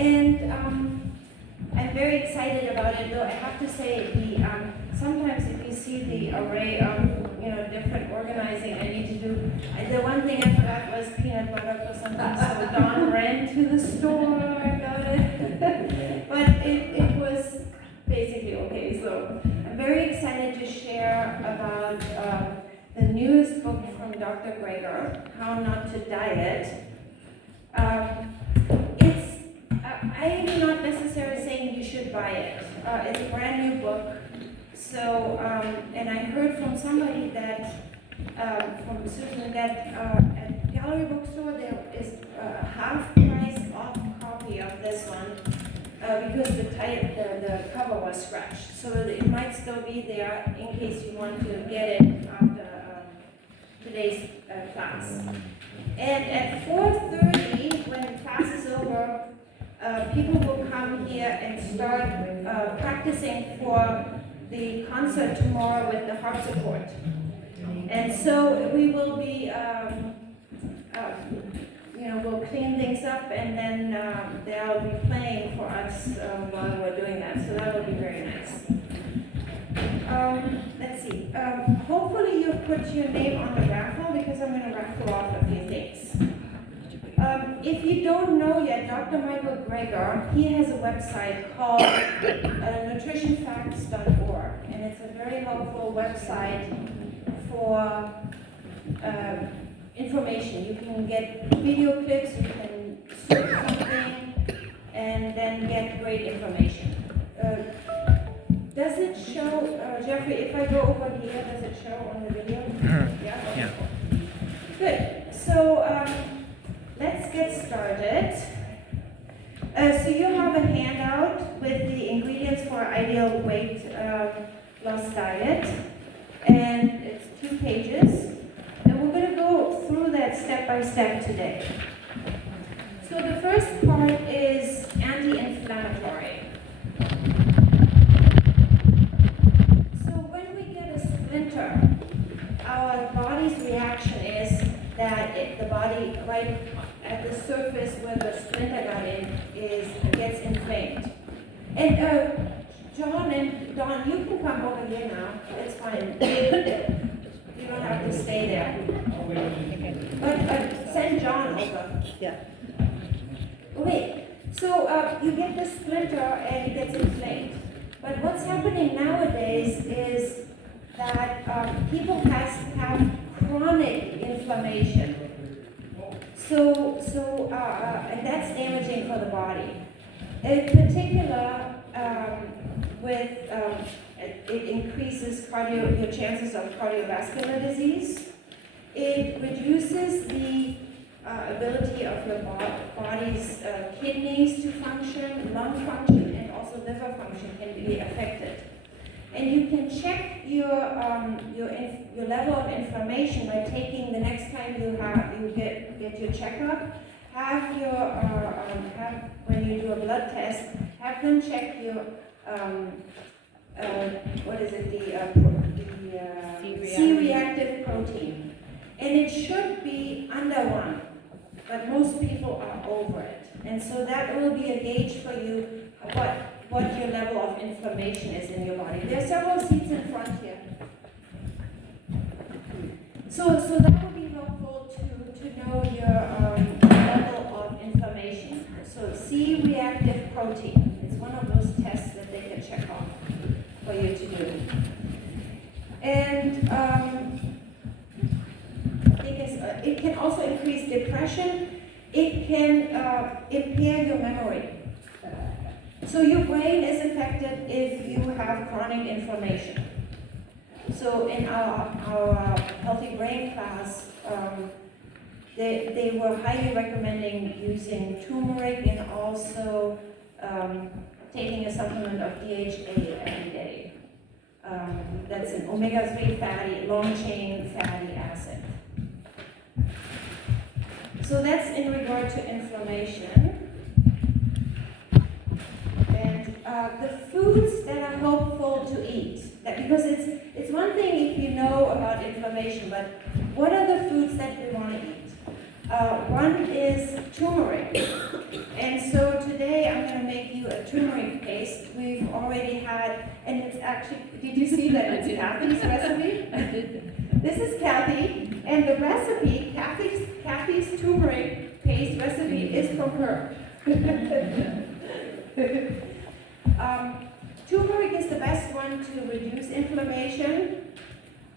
And I'm very excited about it, though I have to say, sometimes if you see the array of different organizing I need to do, the one thing I forgot was peanut butter for something, so Dawn ran to the store and got it. But it was basically okay, so I'm very excited to share about the newest book from Dr. Greger, How Not to Diet. I'm not necessarily saying you should buy it. It's a brand new book. So, and I heard from somebody that, from Susan, that at Gallery Bookstore there is a half price off copy of this one because the cover was scratched. So it might still be there in case you want to get it after today's class. And at 4:30, when class is over, people will come here and start practicing for the concert tomorrow with the harpsichord. And so we will be, we'll clean things up, and then they'll be playing for us while we're doing that. So that will be very nice. Let's see. Hopefully you've put your name on the raffle, because I'm going to raffle off a few things. If you don't know yet, Dr. Michael Greger, he has a website called nutritionfacts.org, and it's a very helpful website for information. You can get video clips, you can search something, and then get great information. Does it show, Jeffrey, if I go over here, does it show on the video? Yeah? Okay. Good. So, let's get started. So you have a handout with the ingredients for ideal weight loss diet, and it's 2 pages. And we're going to go through that step by step today. So the first part is anti-inflammatory. So when we get a splinter, our body's reaction is that the body right at the surface where the splinter got in gets inflamed. And John and Dawn, you can come over here now. It's fine. You don't have to stay there. But send John over. Yeah. Okay, so you get the splinter and it gets inflamed. But what's happening nowadays is that people have chronic inflammation. And that's damaging for the body. In particular, it increases your chances of cardiovascular disease. It reduces the ability of your body's kidneys to function, lung function, and also liver function can be affected. And you can check your level of inflammation by taking the next time you get your checkup. When you do a blood test, have them check your C-reactive protein, and it should be under 1, but most people are over it, and so that will be a gauge for you what your level of inflammation is in your body. There are several seats in front here. So that would be helpful to know your level of inflammation. So C-reactive protein is one of those tests that they can check off for you to do. And it can also increase depression. It can impair your memory. So your brain is affected if you have chronic inflammation. So in our Healthy Brain class, they were highly recommending using turmeric and also taking a supplement of DHA every day. That's an omega-3 long-chain fatty acid. So that's in regard to inflammation. The foods that are helpful to eat, because it's one thing if you know about inflammation, but what are the foods that we want to eat? One is turmeric, and so today I'm turmeric paste. We've already had, and it's actually, did you see that it's Kathy's recipe? I did. This is Kathy, and the recipe, Kathy's turmeric paste recipe is from her. Turmeric is the best one to reduce inflammation,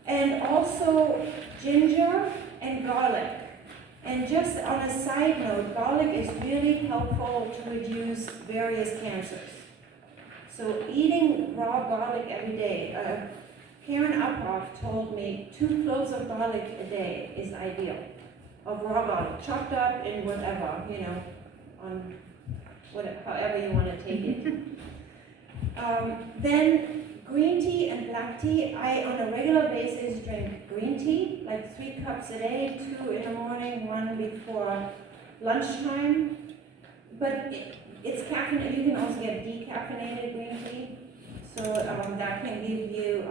and also ginger and garlic. And just on a side note, garlic is really helpful to reduce various cancers. So eating raw garlic every day, Karen Uphoff told me 2 cloves of garlic a day is ideal, of raw garlic, chopped up in whatever, on however you want to take it. Then green tea and black tea. I, on a regular basis, drink green tea, like 3 cups a day, 2 in the morning, 1 before lunchtime. But it's caffeinated. You can also get decaffeinated green tea. So that can give you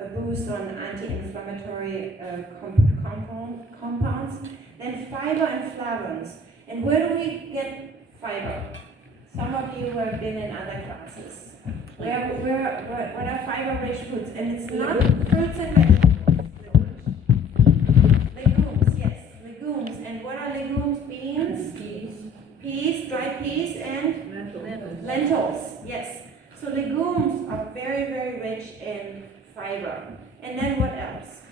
a boost on anti-inflammatory compounds. Then fiber and flavonoids. And where do we get fiber? Some of you have been in other classes. What are fiber-rich foods? And it's not fruits and vegetables. Legumes, yes, legumes. And what are legumes? Beans, peas, dried peas, and lentils. Yes. So legumes are very, very rich in fiber. And then what else?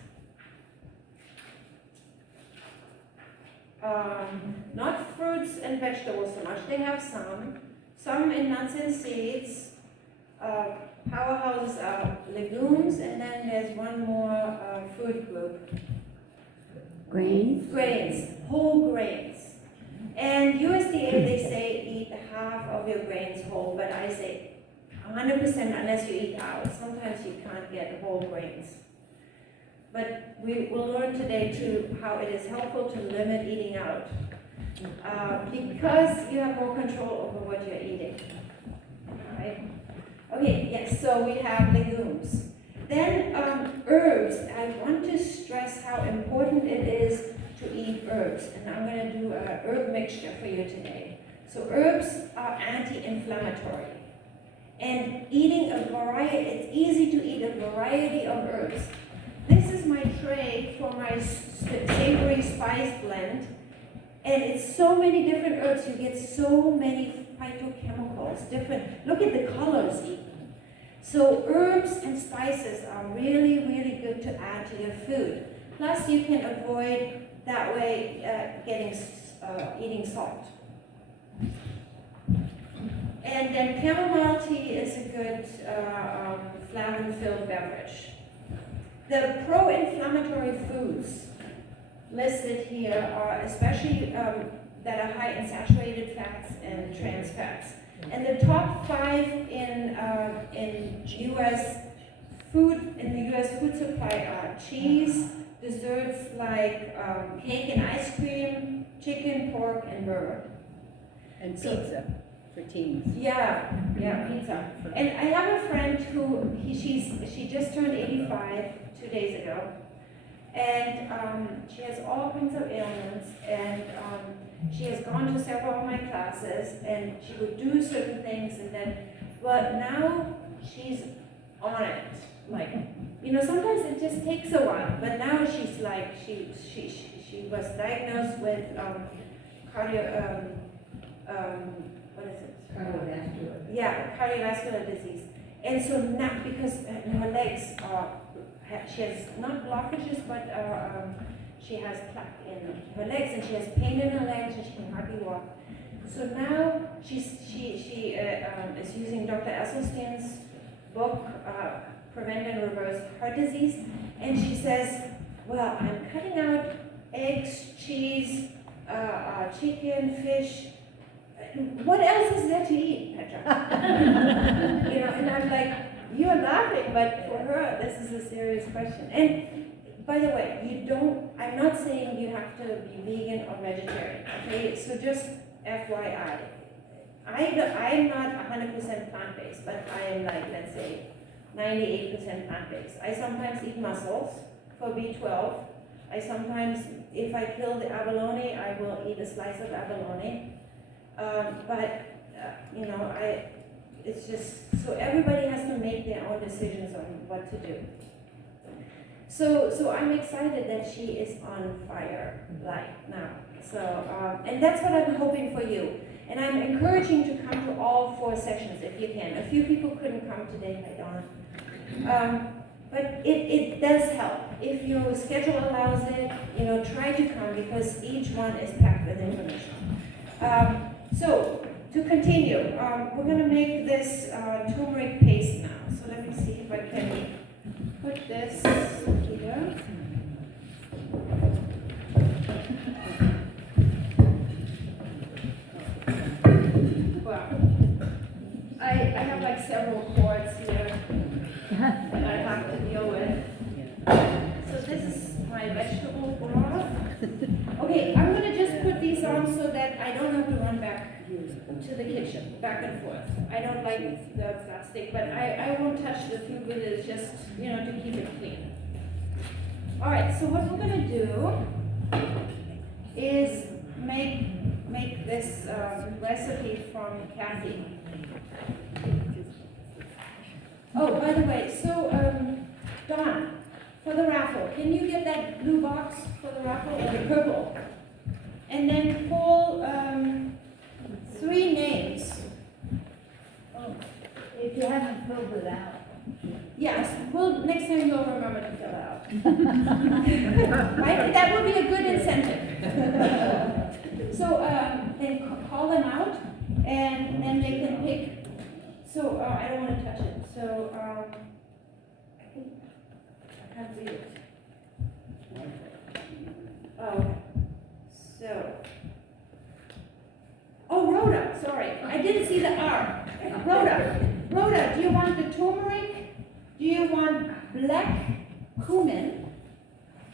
Not fruits and vegetables so much. They have some in nuts and seeds. Powerhouses are legumes, and then there's one more food group. Grains. Grains, whole grains. And USDA, they say eat half of your grains whole, but I say 100% unless you eat out. Sometimes you can't get whole grains. But we will learn today too how it is helpful to limit eating out because you have more control over what you're eating. All right? Okay, yes, so we have legumes. Then herbs. I want to stress how important it is to eat herbs. And I'm going to do a herb mixture for you today. So herbs are anti-inflammatory. And eating a variety, it's easy to eat a variety of herbs. This is my tray for my savory spice blend. And it's so many different herbs. You get so many phytochemicals, different. Look at the colors even. So herbs and spices are really, really good to add to your food. Plus you can avoid that way eating salt. And then chamomile tea is a good flavin-filled beverage. The pro-inflammatory foods listed here are especially that are high in saturated fats and trans fats. And the top 5 in U.S. food supply are cheese, desserts like cake and ice cream, chicken, pork, and burger. And pizza for teens. Yeah, pizza. And I have a friend who she just turned 85 2 days ago, and she has all kinds of ailments, and she has gone to several of my classes, and she would do certain things, and then, well, now she's on it. Like, sometimes it just takes a while, but now she's like, she was diagnosed with Cardiovascular. Yeah, cardiovascular disease. And so now, because her legs are, she has not blockages, but she has plaque in her legs, and she has pain in her legs, and she can hardly walk. So now she is using Dr. Esselstyn's book, Prevent and Reverse Heart Disease, and she says, well, I'm cutting out eggs, cheese, chicken, fish. What else is there to eat, Petra? And I'm like, you're laughing, but for her, this is a serious question. And by the way, I'm not saying you have to be vegan or vegetarian, okay? So just FYI. I'm not 100% plant-based, but I am like, let's say, 98% plant-based. I sometimes eat mussels for B12. I sometimes, if I kill the abalone, I will eat a slice of abalone. You know, it's just, so everybody has to make their own decisions on what to do. So I'm excited that she is on fire right now. So, and that's what I'm hoping for you. And I'm encouraging to come to all 4 sessions if you can. A few people couldn't come today, I don't. But it does help. If your schedule allows it, you know, try to come because each one is packed with information. So, to continue, we're going to make this turmeric paste now. So let me see if I can put this here. Wow. I have like several cords here that I have to deal with. So this is my vegetable broth. Okay, I'm going to just put these on so that I don't have to run back to the kitchen, back and forth. I don't like the plastic, but I won't touch the food with it, just, you know, to keep it clean. All right, so what we're going to do is make this recipe from Kathy. Oh, by the way, so Dawn, for the raffle, can you get that blue box for the raffle, or the purple? And then pull 3 names. Oh, if you haven't filled it out. Yes, well, next time you'll remember to fill out. Right? That would be a good incentive. So then call them out, and then they can pick. So I don't want to touch it. So I can't read it. Oh, so. Oh, Rhoda, sorry. I didn't see the R. Rhoda, do you want the turmeric? Do you want black cumin?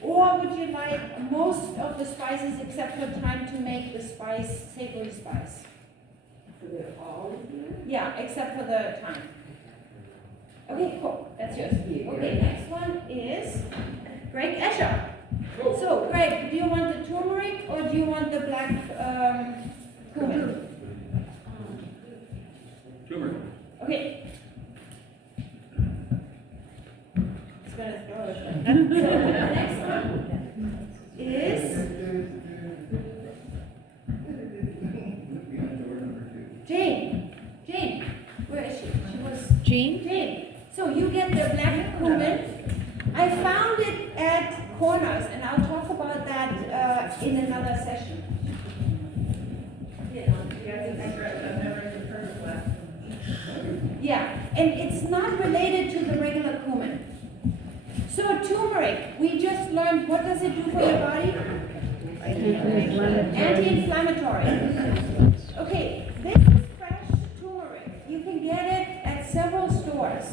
Or would you like most of the spices except for thyme to make the spice, savory spice? So they're all here? Yeah, except for the thyme. Okay, cool. That's yours. Okay, next one is Greg Escher. So, Greg, do you want the turmeric or do you want the black cumin? Turmeric. Okay. It's gonna throw it. So the next one is Jane. Jane, where is she? She was Jane. So you get the black cumin. I found it at Corners, and I'll talk about that in another session. Yeah, and it's not related to the regular cumin. So turmeric, we just learned, what does it do for your body? Anti-inflammatory. Okay, this is fresh turmeric. You can get it at several stores.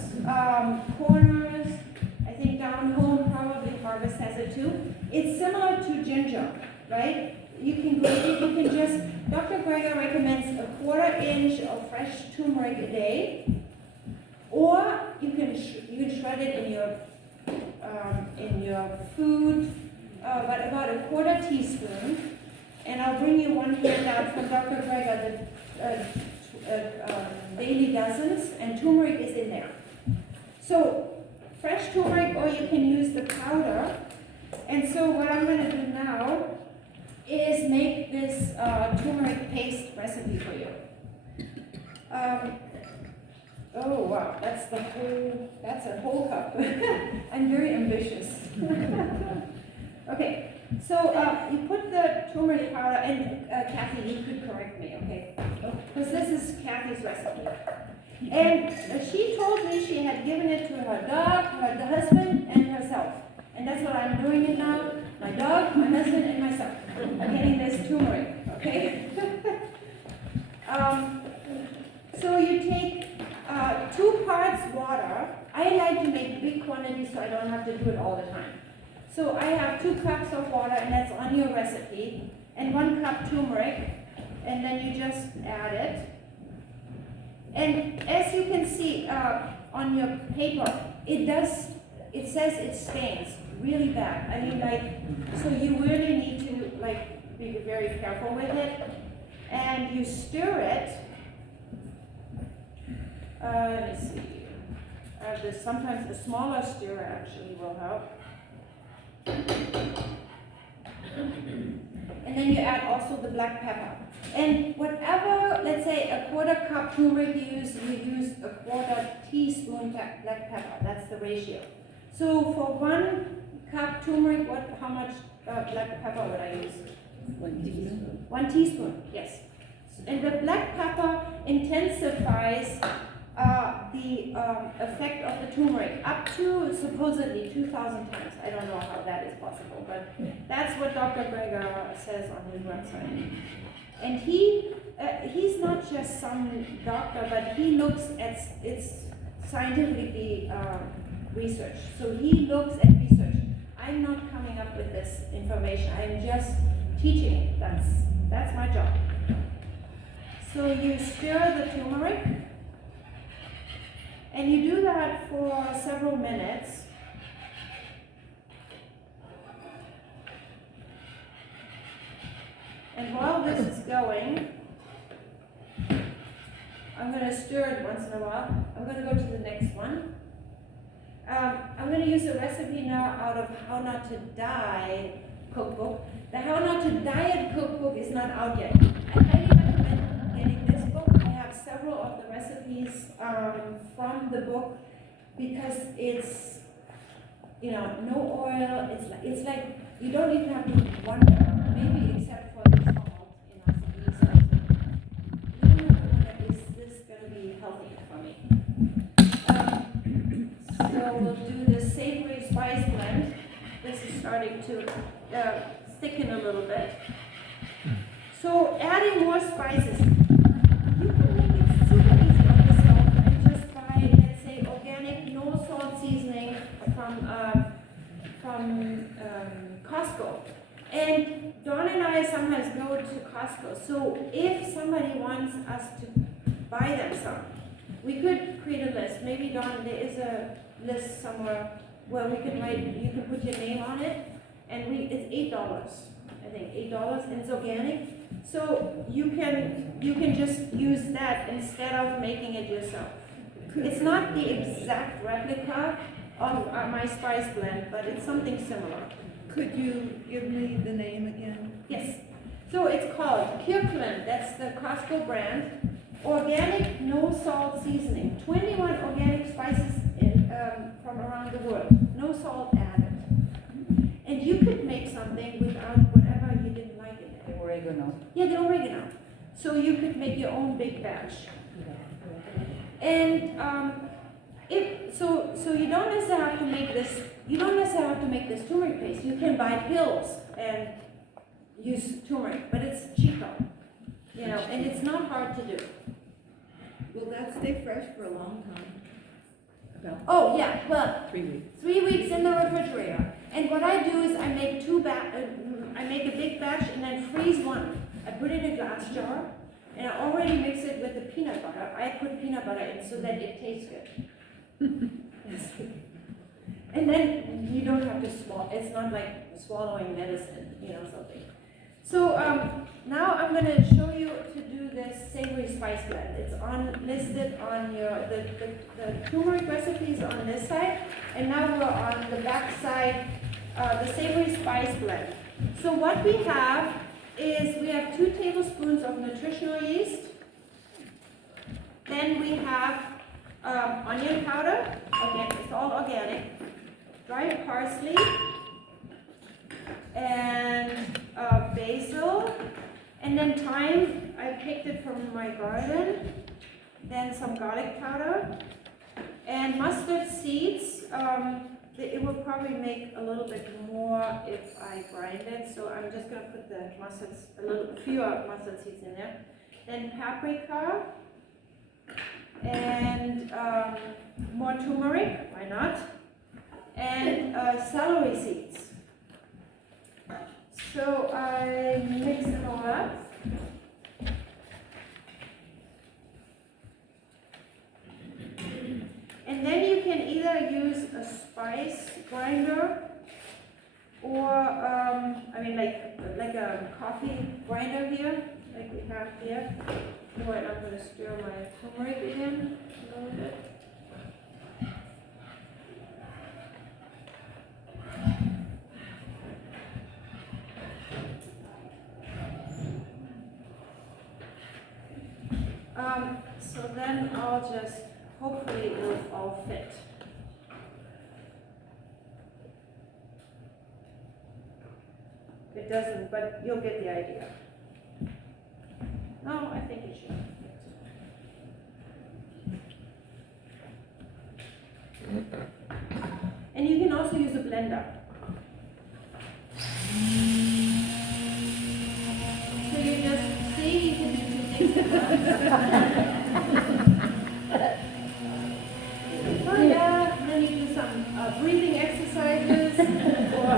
Corners, I think down home, probably Harvest has it too. It's similar to ginger, right? You can grate it, you can just, Dr. Greger recommends a 1/4 inch of fresh turmeric a day, or you can shred it in your food, but about a 1/4 teaspoon. And I'll bring you one handout from Dr. Greger, the daily dozens, and turmeric is in there. So fresh turmeric, or you can use the powder. And so what I'm going to do now is make this turmeric paste recipe for you. Oh wow, that's a whole cup. I'm very ambitious. Okay, so you put the turmeric powder, and Kathy, you could correct me, okay? Because this is Kathy's recipe. And she told me she had given it to her dog, her husband, and herself. And that's what I'm doing it now. My dog, my husband, and myself are getting this turmeric, okay? So you take 2 parts water. I like to make big quantities so I don't have to do it all the time. So I have 2 cups of water, and that's on your recipe, and 1 cup turmeric, and then you just add it. And as you can see on your paper, it says it stains really bad. I mean, like, so you really need to, like, be very careful with it. and you stir it. Let's see. Sometimes a smaller stirrer actually will help. And then you add also the black pepper. And whatever, let's say a quarter cup turmeric you use a quarter teaspoon black pepper. That's the ratio. So for 1 cup turmeric, how much black pepper would I use? 1 teaspoon. 1 teaspoon, yes. And the black pepper intensifies the effect of the turmeric up to supposedly 2,000 times. I don't know how that is possible, but that's what Dr. Greger says on his website. And he's not just some doctor, but he looks at it's scientifically research. So he looks at research. I'm not coming up with this information. I'm just teaching it. That's my job. So you stir the turmeric, and you do that for several minutes. And while this is going, I'm going to stir it once in a while. I'm going to go to the next one. I'm going to use a recipe now out of How Not to Die cookbook. The How Not to Diet cookbook is not out yet. I highly recommend getting this book. I have several of the recipes from the book because it's, no oil. It's like you don't even have to wonder, maybe except for the salt, some of these things. You don't have to wonder, is this going to be healthy for me? So we'll do the savory spice blend. This is starting to thicken a little bit. So adding more spices. You can make it super easy on yourself and just buy, let's say, organic, no salt seasoning from Costco. And Dawn and I sometimes go to Costco. So if somebody wants us to buy them some, we could create a list. Maybe Dawn, there is a list somewhere where we can write, you can put your name on it, and it's $8. I think $8, and it's organic. So you can just use that instead of making it yourself. It's not the exact replica of my spice blend, but it's something similar. Could you give me the name again? Yes. So it's called Kirkland. That's the Costco brand. Organic, no salt seasoning. 21 organic spices from around the world. No salt added. And you could make something without whatever you didn't like in it. The oregano. Yeah, the oregano. So you could make your own big batch. And so you don't necessarily have to make this. You don't necessarily have to make this turmeric paste. You can buy pills and use turmeric, but it's cheaper, and it's not hard to do. Will that stay fresh for a long time? About Oh yeah, well, 3 weeks. 3 weeks in the refrigerator. And what I do is I make I make a big batch and then freeze one. I put it in a glass jar, and I already mix it with the peanut butter. I put peanut butter in so that it tastes good. And then you don't have to swallow. It's not like swallowing medicine, something. So now I'm going to show you to do this savory spice blend. It's listed on the turmeric recipes on this side, and now we're on the back side, the savory spice blend. So what we have is we have 2 tablespoons of nutritional yeast. Then we have onion powder. Again, it's all organic. Dried parsley. And basil, and then thyme. I picked it from my garden. Then some garlic powder and mustard seeds. It will probably make a little bit more if I grind it. So I'm just going to put the fewer mustard seeds in there. Then paprika and more turmeric. Why not? And celery seeds. So I mix it all up. And then you can either use a spice grinder or, like like a coffee grinder here, like we have here. You know what, I'm gonna stir my turmeric again a little bit. So then I'll just, hopefully it will all fit. It doesn't, but you'll get the idea. No, I think it should. And you can also use a blender. So you just see, you can do two things at once. Oh yeah, then you do some breathing exercises, or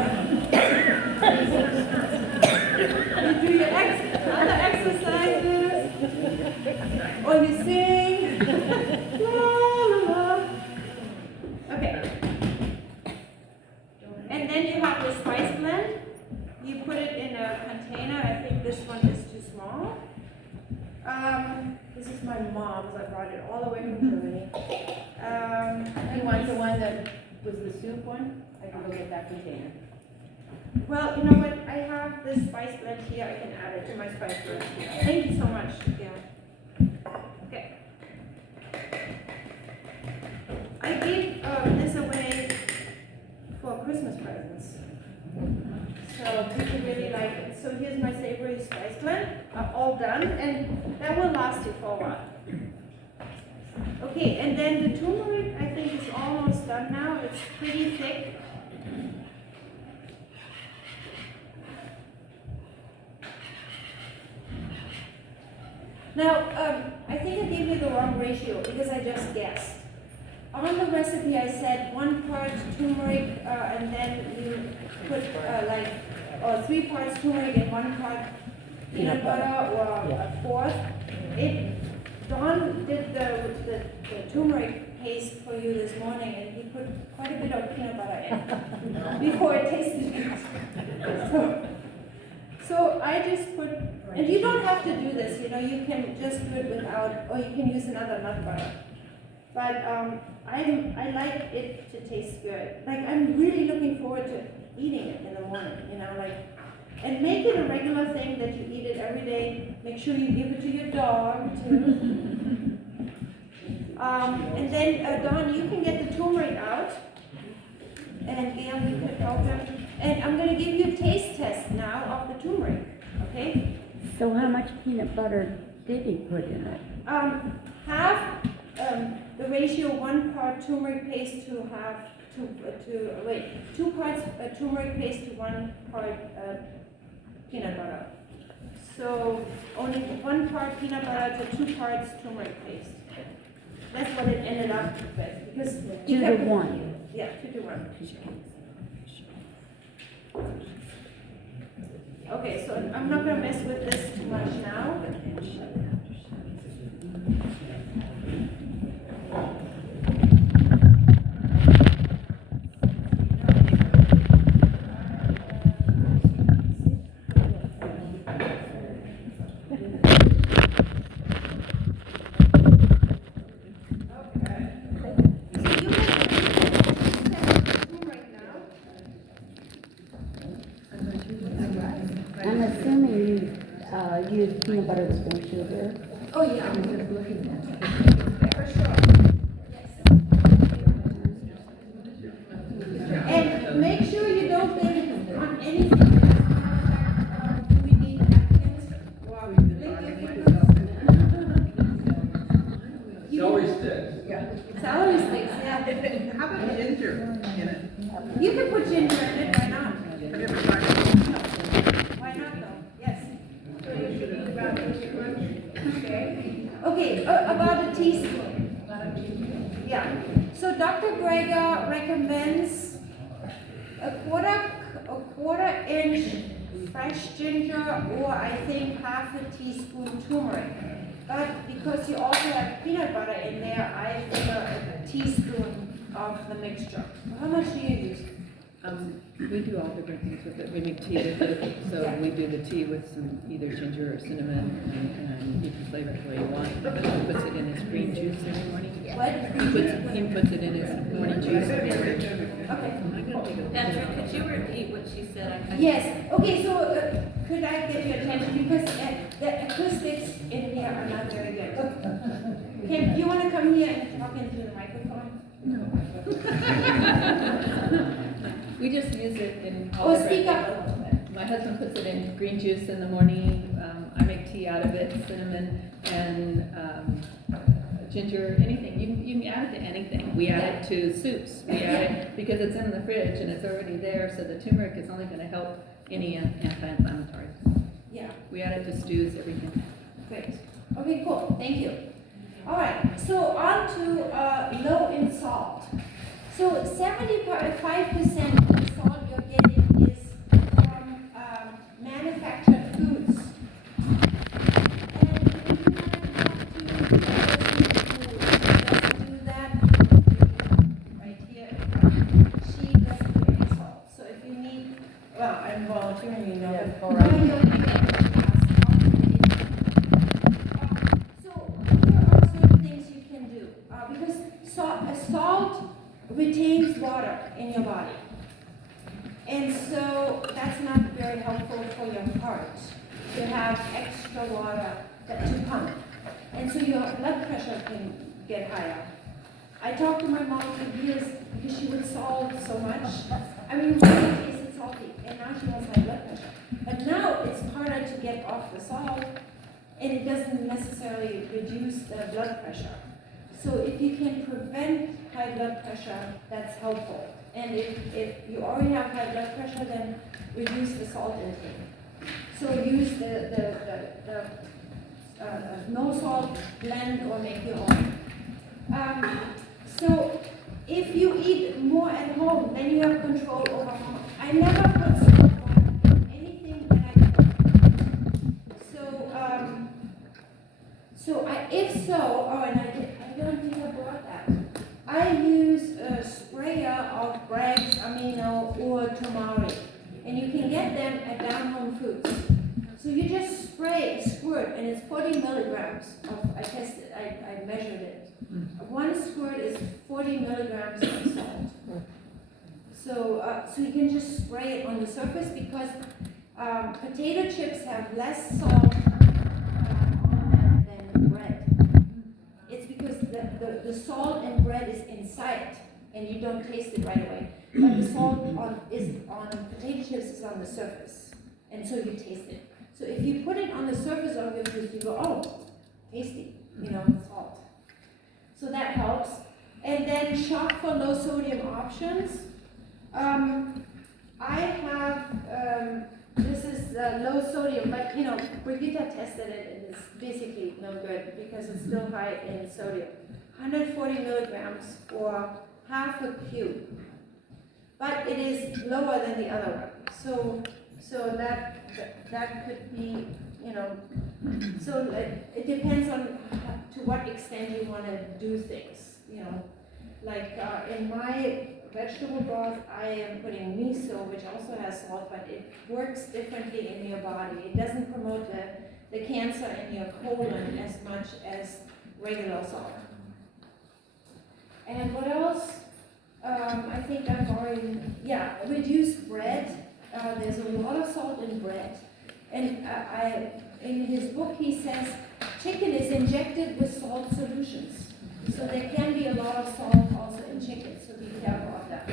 you do your other exercises, or you sing. La, la, la. Okay. And then you have the spice blend. You put it in a container. I think this one is too small. This is my mom's. I brought it all the way from Germany. You want the one that was the soup one? I can go get that container. Well, you know what? I have this spice blend here. I can add it to my spice blend here. Thank you so much. Yeah. Okay. I gave this away for Christmas presents. So people really like it. So here's my savory spice blend, all done, and that will last you for a while. Okay, and then the turmeric I think is almost done now. It's pretty thick. Now, I think I gave you the wrong ratio because I just guessed. On the recipe I said 1 part turmeric and then you put or 3 parts turmeric and 1 part peanut butter or a fourth. Don did the turmeric paste for you this morning and he put quite a bit of peanut butter in before it tasted good. So I just put, and you don't have to do this, you know, you can just do it without, or you can use another nut butter. But I like it to taste good. Like I'm really looking forward to eating it in the morning, you know, like, and make it a regular thing that you eat it every day. Make sure you give it to your dog too. And then Dawn, you can get the turmeric out, and Gail, you can help him. And I'm going to give you a taste test now of the turmeric, okay? So how much peanut butter did he put in it? Half the ratio 1 part turmeric paste to 2 parts turmeric paste to 1 part peanut butter. So only 1 part peanut butter to 2 parts turmeric paste. That's what it ended up with. Because 2 to 1. Yeah, 2 to 1. Okay, so I'm not going to mess with this too much now. I'm assuming you used peanut butter with no sugar. Oh, yeah. For sure. Yes. And make sure you don't get it on anything. Do we need napkins? Or lick your fingers? Celery sticks. Celery sticks, yeah. How about ginger in it? You can put ginger in it, why not? Have you ever tried it? Why not though? Yes. Okay, about a teaspoon. Yeah. So Dr. Greger recommends a quarter inch fresh ginger, or I think half a teaspoon turmeric. But because you also have peanut butter in there, I figure a teaspoon of the mixture. How much do you use? We do all different things with it. We make tea with it, so Yeah. we do the tea with some either ginger or cinnamon, and you can flavor it the way you want. He puts it in his green juice every morning. What? He puts it in his morning juice every morning. Okay. Petra, could you repeat what she said? Yes, okay, so could I get your attention, because the acoustics in here are not very good. Do you want to come here and talk into the microphone? We just use it in all Or different speak up a things. little bit. My husband puts it in green juice in the morning. I make tea out of it, cinnamon and ginger, anything. You can add it to anything. We add it to soups. We add it because it's in the fridge and it's already there, so the turmeric is only going to help any anti-inflammatory. Yeah, We add it to stews, everything. great. Okay, cool, thank you. All right, so on to low in salt. So 75% of the salt you're getting is from manufactured foods. And if you want to do that, right here, she doesn't do any salt. So if you need, well, I'm volunteering, you know, but all right. so here are certain things you can do, because salt retains water in your body. And so that's not very helpful for your heart to have extra water to pump. And so your blood pressure can get higher. I talked to my mom for years because she would salt so much. I mean, it really tasted salty, and now she has high blood pressure. But now it's harder to get off the salt, and it doesn't necessarily reduce the blood pressure. So if you can prevent high blood pressure, that's helpful. And if you already have high blood pressure, then reduce the salt intake. So use the no salt blend or make your own. So if you eat more at home, then you have control over how much. I never put salt on anything that I cook. And I don't think I brought that. I use a sprayer of Bragg's Amino or Tamari, and you can get them at Down Home Foods. So you just spray a squirt, and it's 40 milligrams of, I tested, I measured it. One squirt is 40 milligrams of salt. So you can just spray it on the surface because potato chips have less salt on them than bread. It's because the salt in bread is inside and you don't taste it right away. But the salt on potato chips is on the surface, and so you taste it. So if you put it on the surface of your food, you go, oh, tasty, salt. So that helps. And then shop for low sodium options. I have, this is low sodium, but Brigitte tested it and it's basically no good because it's still high in sodium. 140 milligrams for half a cube. But it is lower than the other one. So that could be, so it depends on to what extent you want to do things, Like in my vegetable broth, I am putting miso, which also has salt, but it works differently in your body. It doesn't promote the cancer in your colon as much as regular salt. And what else? I think I've already, reduce bread. There's a lot of salt in bread. And in his book he says chicken is injected with salt solutions. So there can be a lot of salt also in chicken, so be careful of that.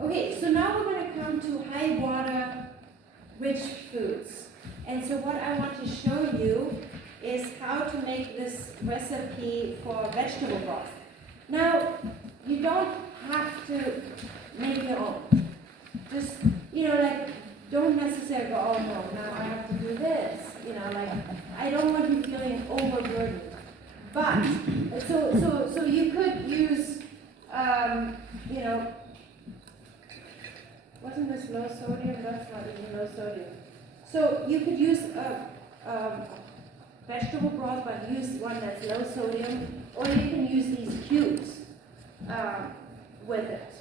Okay, so now we're going to come to high water rich foods. And so what I want to show you is how to make this recipe for vegetable broth. Now, you don't have to make your own. Just, don't necessarily go, oh no, now I have to do this. I don't want you feeling overburdened. But, so you could use, wasn't this low sodium? That's not even low sodium. So you could use vegetable broth, but use one that's low sodium, or you can use these cubes with it.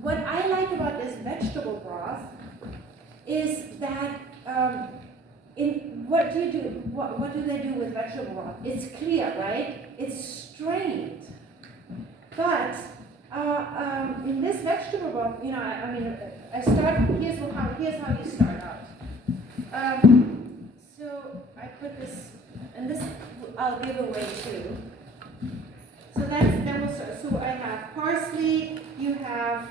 What I like about this vegetable broth is that what do you do? What do they do with vegetable broth? It's clear, right? It's strained. But in this vegetable broth, you know, I mean, I start. Here's how you start out. So I put this, and this I'll give away too. So that will start. So I have parsley. You have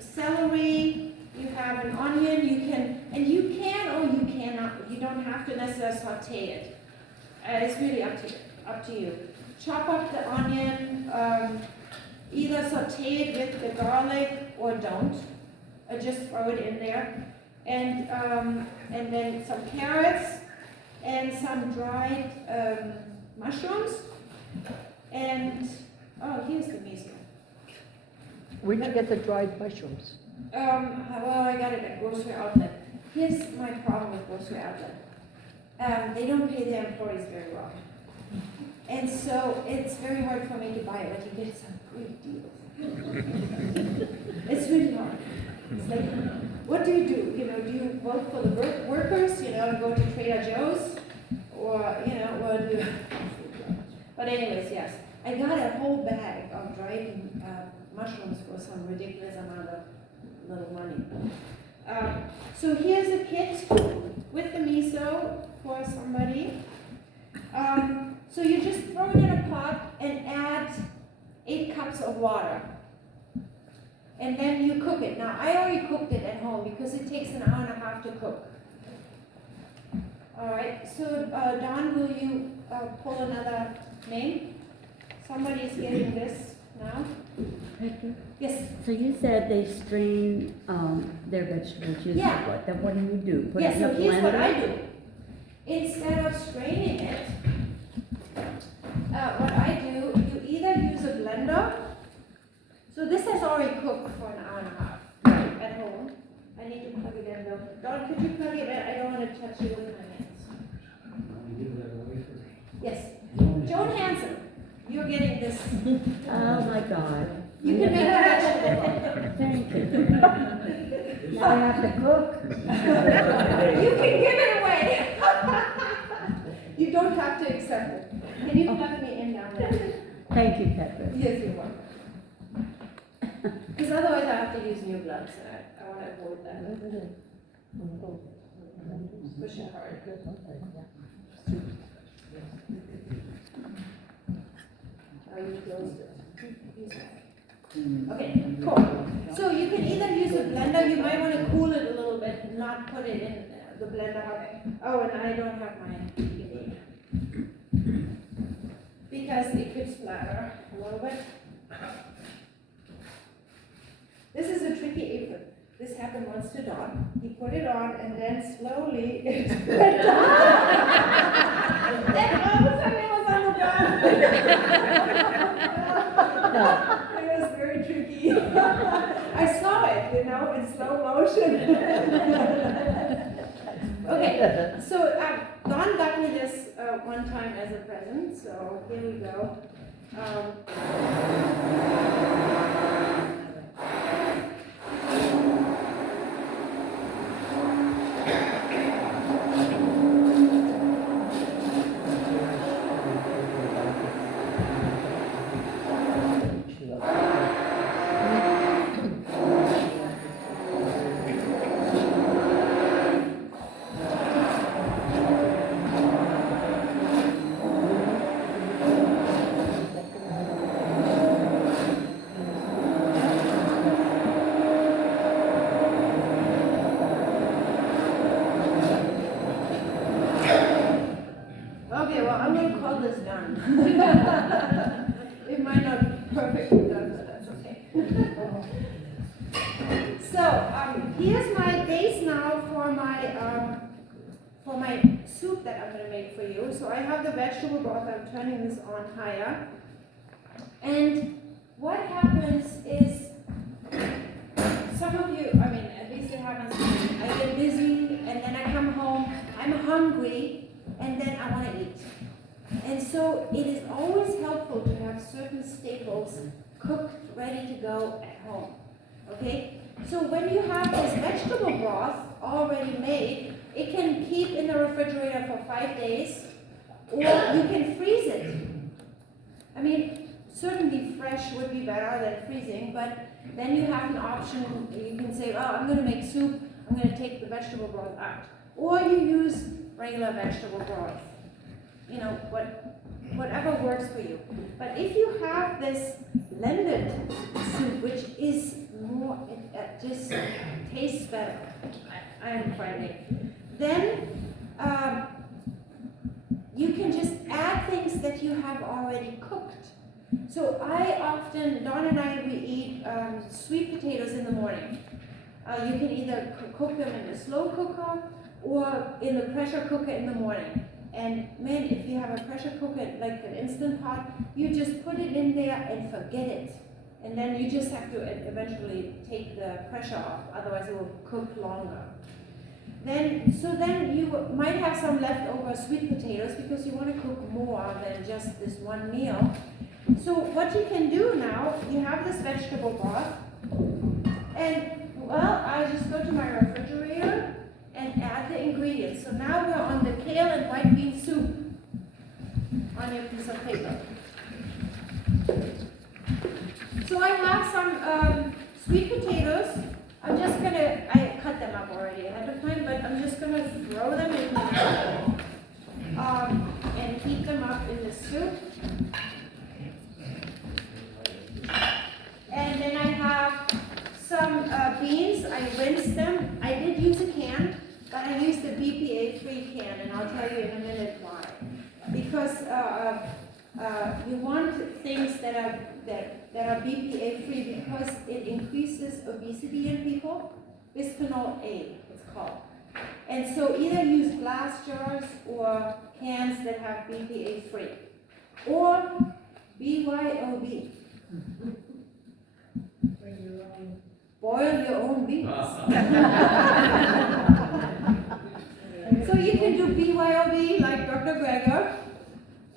celery. You have an onion. You can or you cannot. You don't have to necessarily saute it. It's really up to you. Chop up the onion. Either saute it with the garlic or don't. Just throw it in there, and then some carrots and some dried mushrooms. And here's the miso. Where'd you get the dried mushrooms? Well, I got it at grocery outlet. Here's my problem with grocery outlet. They don't pay their employees very well. And so it's very hard for me to buy it, but you get some great deals. It's really hard. It's like, what do? You know, do you work for the workers, you know, and go to Trader Joe's? Or, you know, what do you... But anyways, yes. I got a whole bag of dried mushrooms for some ridiculous amount of little money. So here's a kit with the miso for somebody. So you just throw it in a pot and add 8 cups of water. And then you cook it. Now, I already cooked it at home because it takes an hour and a half to cook. All right, so Don, will you pull another name? Somebody's getting this now. Petra, Yes. so you said they strain their vegetables using Yeah. what? Then what do you do? Put Yes, it in so a here's what blender? I do. Instead of straining it, what I do, you either use a blender. So this has already cooked for an hour and a half at home. I need to plug it in though. Don, could you plug it in? I don't want to touch you with my hands. Yes. Joan Hansen, you're getting this. Oh my God. You can make a vegetable. Thank you. Now I have to cook. You can give it away. You don't have to accept it. Can you plug me in down there? Thank you, Petra. Yes, you're welcome. Because otherwise I have to use new gloves, and I want to avoid that. Push it hard. Oh, you closed it. Okay, cool. So you can either use a blender. You might want to cool it a little bit, and not put it in the blender. Oh, and I don't have my PPE. Because it could splatter a little bit. This is a tricky apron. This happened once to Don. He put it on and then slowly it went down. And all of a sudden it was on the ground. It was very tricky. I saw it, you know, in slow motion. Okay, so Don got me this one time as a present, so here we go. Okay, well, I'm going to call this done. It might not be perfectly done, but that's okay. So, here's my base now for my soup that I'm going to make for you. So I have the vegetable broth. I'm turning this on higher. And what happens is, some of you, I mean, at least it happens to me, I get busy, and then I come home, I'm hungry, and then I want to eat. And so it is always helpful to have certain staples cooked, ready to go at home, okay? So when you have this vegetable broth already made, it can keep in the refrigerator for 5 days, or you can freeze it. I mean, certainly fresh would be better than freezing, but then you have an option. You can say, oh, I'm going to make soup, I'm going to take the vegetable broth out. Or you use regular vegetable broth. You know, whatever works for you. But if you have this blended soup, which is more, it just tastes better, I am finding, then you can just add things that you have already cooked. So Dawn and I, we eat sweet potatoes in the morning. You can either cook them in the slow cooker or in the pressure cooker in the morning. And man, if you have a pressure cooker, like an Instant Pot, you just put it in there and forget it. And then you just have to eventually take the pressure off, otherwise it will cook longer. Then you might have some leftover sweet potatoes because you want to cook more than just this one meal. So what you can do now, you have this vegetable broth, and well, I just go to my refrigerator and add the ingredients. So now we're on the kale and white bean soup on your piece of paper. So I have some sweet potatoes. I cut them up already ahead of time, but I'm just gonna throw them in there and heat them up in the soup. And then I have some beans. I rinsed them. I did use a can, but I used a BPA-free can, and I'll tell you in a minute why. Because you want things that are BPA-free because it increases obesity in people. Bisphenol A, it's called. And so either use glass jars or cans that have BPA-free, or BYOB. Boil your own beans. So you can do BYOB like Dr. Greger,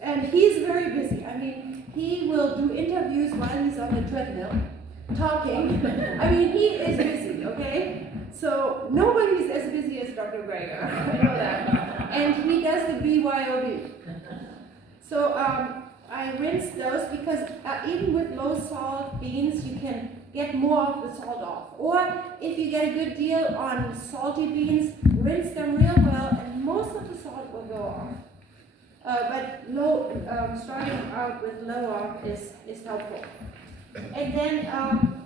and he's very busy. I mean, he will do interviews while he's on the treadmill, talking. I mean, he is busy, okay? So nobody's as busy as Dr. Greger, I know that. And he does the BYOB. So I rinse those because even with low salt beans, you can get more of the salt off. Or if you get a good deal on salty beans, rinse them real well and most of the salt will go off. But starting out with lower is helpful. And then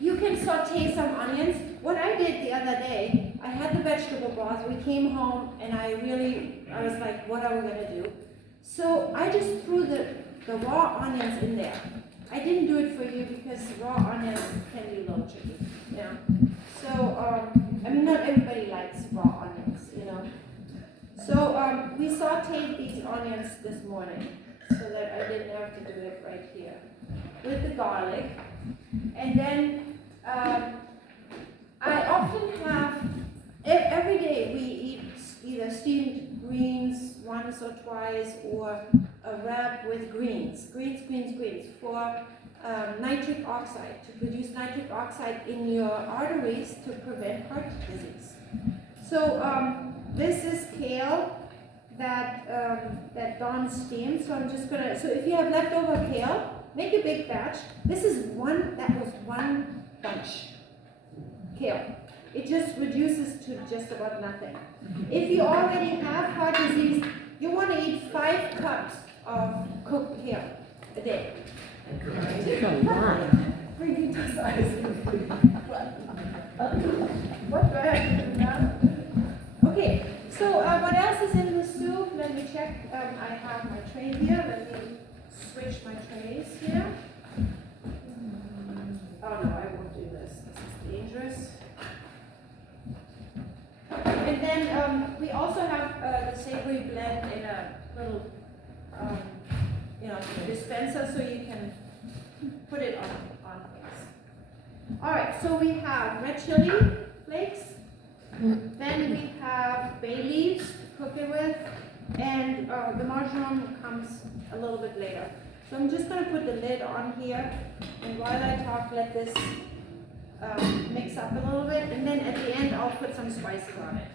you can saute some onions. What I did the other day, I had the vegetable broth, we came home and I was like, what are we gonna do? So I just threw the raw onions in there. I didn't do it for you because raw onions can be a little tricky, you know. So, I mean, not everybody likes raw onions, you know. So, we sauteed these onions this morning so that I didn't have to do it right here with the garlic. And then, I often have, every day we eat either steamed greens once or twice or a wrap with greens for nitric oxide, to produce nitric oxide in your arteries to prevent heart disease. So this is kale that Dawn steamed. So I'm just gonna, so if you have leftover kale, make a big batch. That was one bunch kale. It just reduces to just about nothing. If you already have heart disease, you want to eat 5 cups of cooked kale a day. It's a lot. Bring it to size. What? Go ahead. Okay, so what else is in the soup? Let me check. I have my tray here. Let me switch my trays here. Oh no, I won't do this. This is dangerous. And then we also have the savory blend in a little, dispenser, so you can put it on things. All right, so we have red chili flakes. Then we have bay leaves to cook it with, and the marjoram comes a little bit later. So I'm just gonna put the lid on here, and while I talk, let this mix up a little bit, and then at the end, I'll put some spices on it.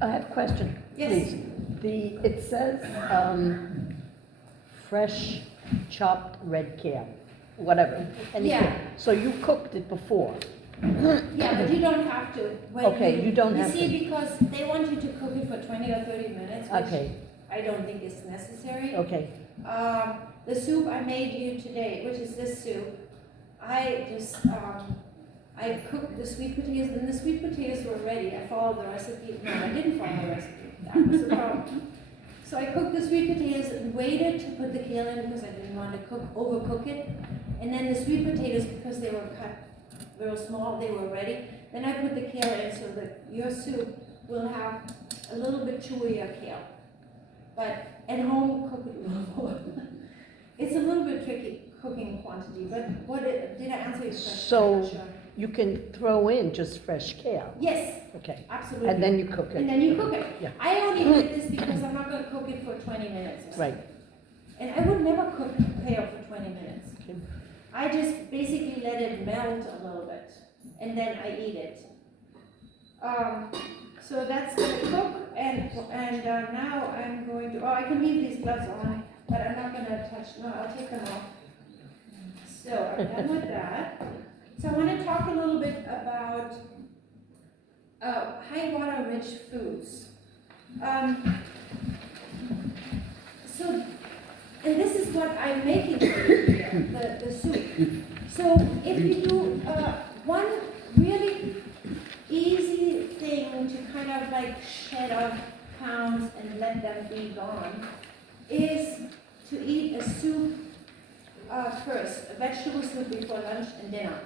I have a question, Yes. please. It says, fresh chopped red kale, whatever, anything. Yeah. So you cooked it before? Yeah, but you don't have to. When Okay, you don't have You see, to. because they want you to cook it for 20 or 30 minutes, which Okay, I don't think is necessary. okay, The soup I made you today, which is this soup, I just, I cooked the sweet potatoes, and the sweet potatoes were ready. I followed the recipe. No, I didn't follow the recipe. That was the problem. So I cooked the sweet potatoes and waited to put the kale in because I didn't want to overcook it. And then the sweet potatoes, because they were cut real small, they were ready. Then I put the kale in so that your soup will have a little bit chewier kale. But at home, cook it a little more. It's a little bit tricky cooking quantity, but did I answer your question? So- I'm not sure. you can throw in just fresh kale, Yes, okay, absolutely. and then you cook And it, then you cook it. Yeah. I only did this because I'm not gonna cook it for 20 minutes or something. right, And I would never cook kale for 20 minutes. okay. I just basically let it melt a little bit, and then I eat it. So that's gonna cook, and now I'm going to, I can leave these gloves on, but I'm not gonna touch, no, I'll take them off. So I'm done with that. So I wanna talk a little bit about high water rich foods. So, and this is what I'm making for you here, the soup. So if you do one really easy thing to kind of like shed off pounds and let them be gone is to eat a soup first, a vegetable soup before lunch and dinner.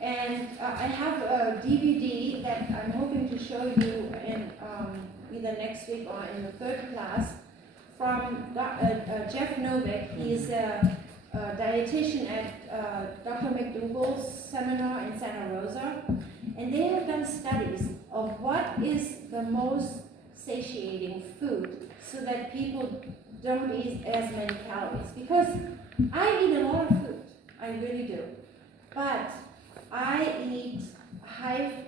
And I have a DVD that I'm hoping to show you in either next week or in the third class from Jeff Novick. He's a dietitian at Dr. McDougall's seminar in Santa Rosa. And they have done studies of what is the most satiating food so that people don't eat as many calories. Because I eat a lot of food, I really do. But I eat high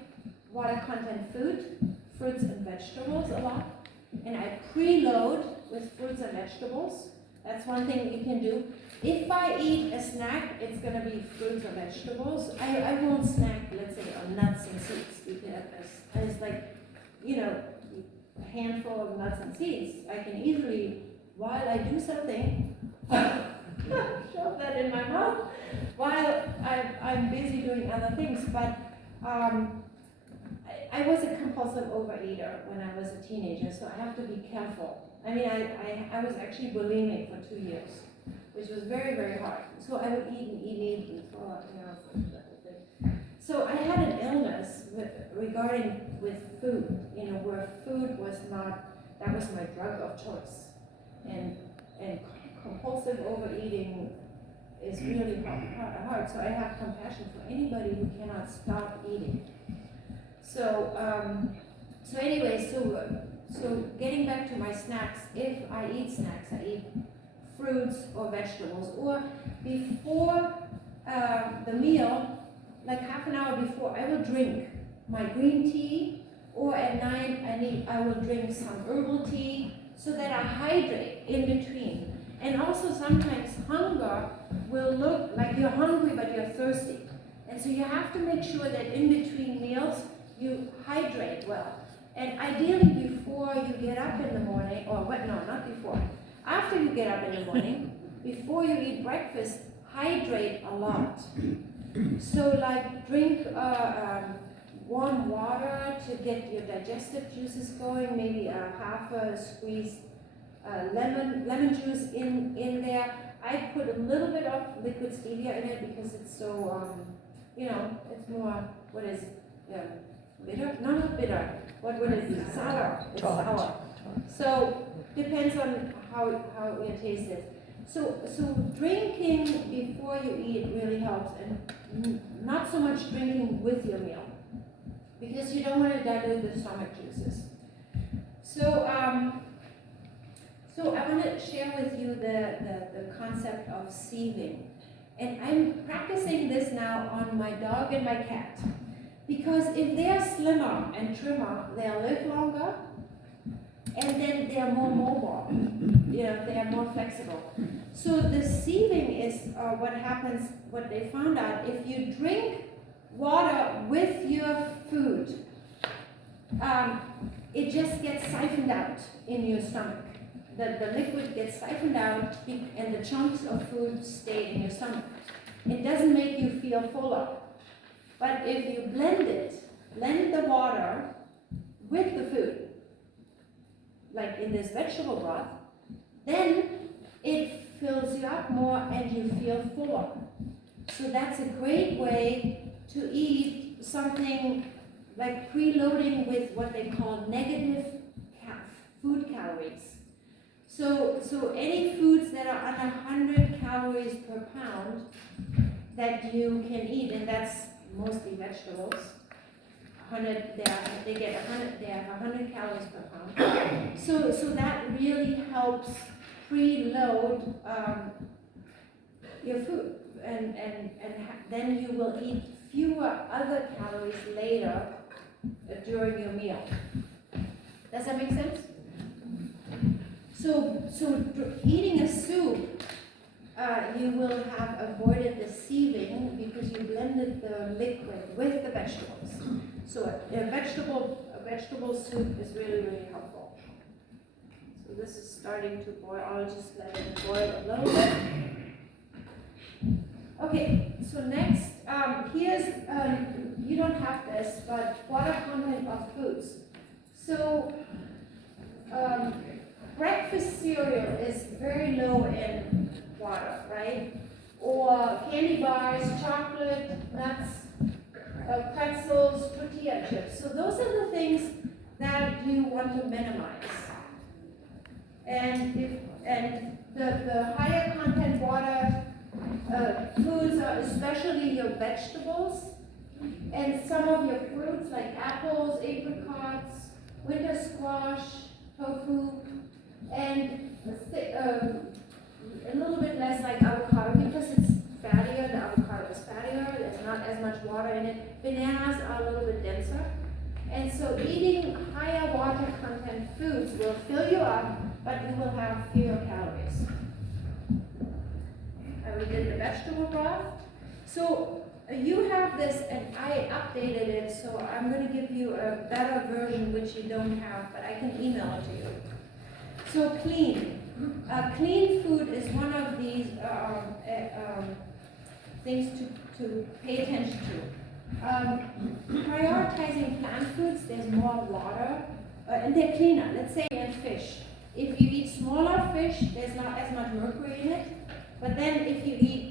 water content food, fruits and vegetables a lot. And I preload with fruits and vegetables. That's one thing you can do. If I eat a snack, it's going to be fruits or vegetables. I won't snack, let's say, on nuts and seeds. Because it's like, you know, a handful of nuts and seeds. I can easily, while I do something, shove that in my mouth while I'm busy doing other things. But I was a compulsive overeater when I was a teenager, so I have to be careful. I mean, I was actually bulimic for 2 years, which was very, very hard. So I would eat and throw up, you know. So I had an illness regarding with food, you know, where food was not, that was my drug of choice. And compulsive overeating is really hard. So I have compassion for anybody who cannot stop eating. So, so getting back to my snacks, if I eat snacks, I eat fruits or vegetables, or before the meal, like half an hour before, I will drink my green tea, or at night I will drink some herbal tea so that I hydrate in between. And also sometimes hunger will look like you're hungry but you're thirsty. And so you have to make sure that in between meals you hydrate well. And ideally before you get up in the morning, or what, no, not before. After you get up in the morning, before you eat breakfast, hydrate a lot. So like drink warm water to get your digestive juices going, maybe half a squeeze lemon juice in there. I put a little bit of liquid stevia in it because it's so, you know, it's more, what is bitter? No, not bitter. What is it? Sour. It's sour. So depends on how your taste is. So drinking before you eat really helps, and not so much drinking with your meal, because you don't want to dilute the stomach juices. So So I want to share with you the concept of sieving. And I'm practicing this now on my dog and my cat. Because if they are slimmer and trimmer, they'll live longer, and then they are more mobile. You know, they are more flexible. So the sieving is what happens, what they found out, if you drink water with your food, it just gets siphoned out in your stomach. The liquid gets siphoned out and the chunks of food stay in your stomach. It doesn't make you feel fuller. But if you blend the water with the food, like in this vegetable broth, then it fills you up more and you feel fuller. So that's a great way to eat something like preloading with what they call negative food calories. So any foods that are under 100 calories per pound that you can eat, and that's mostly vegetables. They have 100 calories per pound. So that really helps preload your food, and then you will eat fewer other calories later during your meal. Does that make sense? So eating a soup, you will have avoided the sieving because you blended the liquid with the vegetables. So a vegetable soup is really, really helpful. So this is starting to boil. I'll just let it boil a little bit. Okay, so next, here's, you don't have this, but water content of foods. So breakfast cereal is very low in water, right? Or candy bars, chocolate, nuts, pretzels, tortilla chips. So those are the things that you want to minimize. And the higher content water foods are especially your vegetables and some of your fruits like apples, apricots, winter squash, tofu, and a little bit less like avocado because it's fattier. The avocado is fattier. There's not as much water in it. Bananas are a little bit denser. And so eating higher water content foods will fill you up, but you will have fewer calories. We did the vegetable broth. So you have this, and I updated it, so I'm going to give you a better version which you don't have, but I can email it to you. So clean. Clean food is one of these things to pay attention to. Prioritizing plant foods, there's more water, and they're cleaner. Let's say in fish. If you eat smaller fish, there's not as much mercury in it. But then if you eat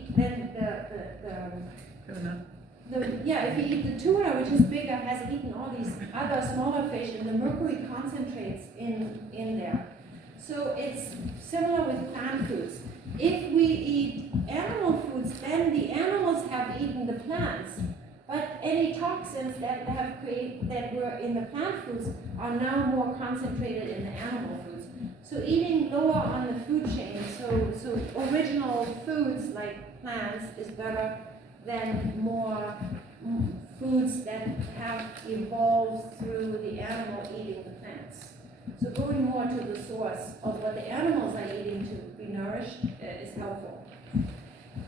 if you eat the tuna, which is bigger, has eaten all these other smaller fish, and the mercury concentrates in there. So it's similar with plant foods. If we eat animal foods, then the animals have eaten the plants. But any toxins that were in the plant foods are now more concentrated in the animal foods. So eating lower on the food chain, so original foods like plants is better than more foods that have evolved through the animal eating the plants. So going more to the source of what the animals are eating to be nourished is helpful.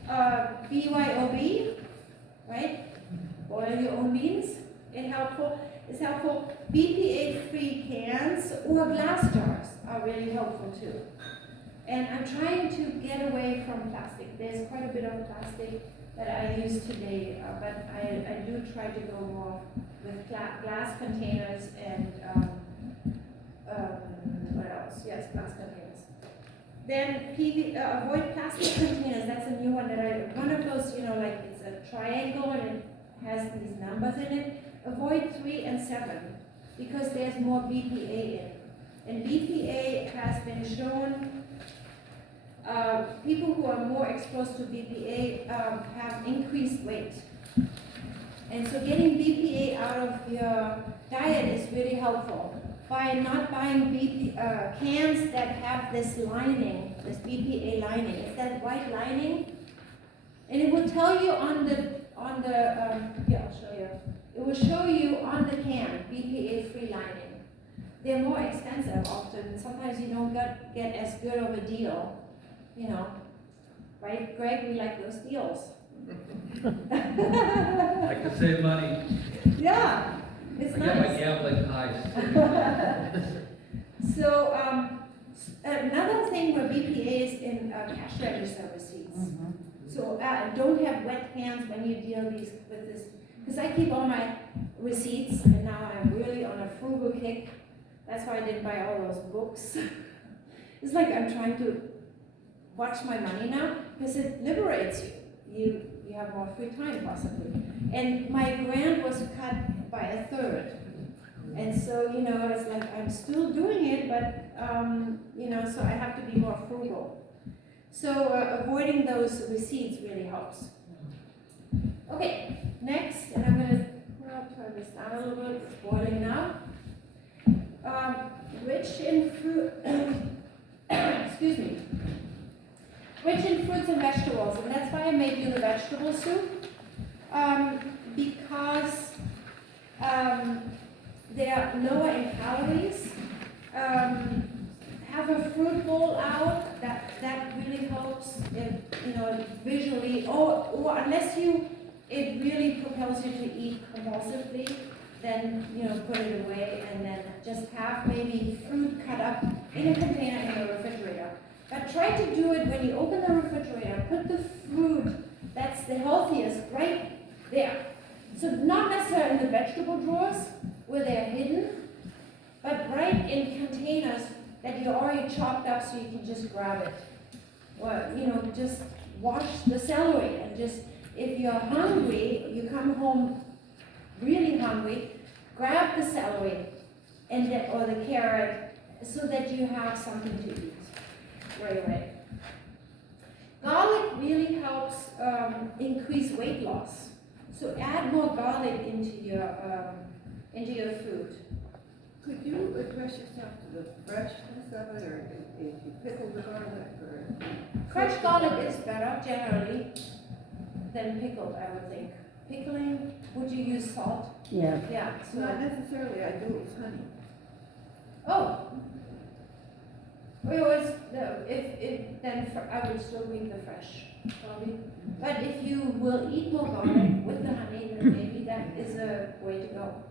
BYOB, right? Boil your own beans. It's helpful. BPA-free cans or glass jars are really helpful too. And I'm trying to get away from plastic. There's quite a bit of plastic that I use today, but I do try to go more with glass containers and what else? Yes, glass containers. Then avoid plastic containers. That's a new one one of those, like it's a triangle and it has these numbers in it. Avoid 3 and 7 because there's more BPA in. And BPA has been shown, people who are more exposed to BPA have increased weight. And so getting BPA out of your diet is really helpful. by not buying cans that have this lining, this BPA lining. It's that white lining, and it will tell you on the here, I'll show you. It will show you on the can BPA-free lining. They're more expensive often. Sometimes you don't get as good of a deal, you know. Right, Greg? We like those deals. I can save money. Yeah, it's I get my nice. gambling highs. So, another thing where BPA is in cash register receipts. So, don't have wet hands when you deal with this, because I keep all my receipts, and now I'm really on a frugal kick. That's why I didn't buy all those books. It's like I'm trying to watch my money now, because it liberates you. You have more free time, possibly. And my grant was cut by a third. And so, you know, it's like I'm still doing it, but, you know, so I have to be more frugal. So avoiding those receipts really helps. Okay, next, and I'm going to turn this down a little bit, it's boiling now. Rich in fruit, excuse me. Rich in fruits and vegetables, and that's why I made you the vegetable soup, because they are lower in calories. Have a fruit bowl out, that really helps, you know, visually, or unless it really propels you to eat compulsively, then, you know, put it away, and then just have maybe fruit cut up in a container in the refrigerator. But try to do it when you open the refrigerator. Put the fruit that's the healthiest right there. So not necessarily in the vegetable drawers where they're hidden, but right in containers that you already chopped up so you can just grab it. Or, you know, just wash the celery and just, if you're hungry, you come home really hungry, grab the celery and or the carrot so that you have something to eat right away. Garlic really helps increase weight loss. So add more garlic into your food. Could you address yourself to the freshness of it, or if you pickle the garlic, or? Fresh garlic is better generally than pickled, I would think. Pickling, would you use salt? Yeah. Yeah. So Not necessarily, I do it with honey. oh. We always, no, I would still read the fresh, probably. But if you will eat more garlic with the honey, then maybe that is a way to go.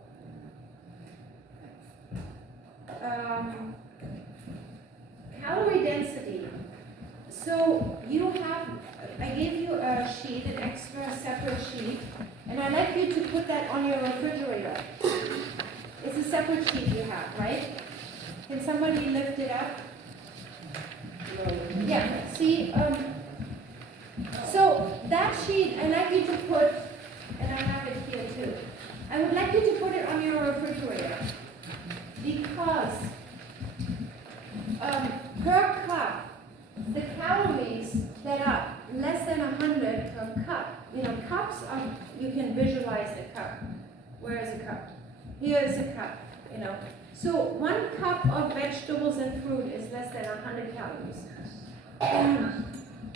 Calorie density. So I gave you a sheet, an extra separate sheet, and I'd like you to put that on your refrigerator. It's a separate sheet you have, right? Can somebody lift it up? Yeah, see, so that sheet, I'd like you to put, and I have it here too, I would like you to put it on your refrigerator, because per cup, the calories that are less than 100 per cup, you know, cups are, you can visualize the cup. Where is a cup? Here is a cup, you know. So 1 cup of vegetables and fruit is less than 100 calories.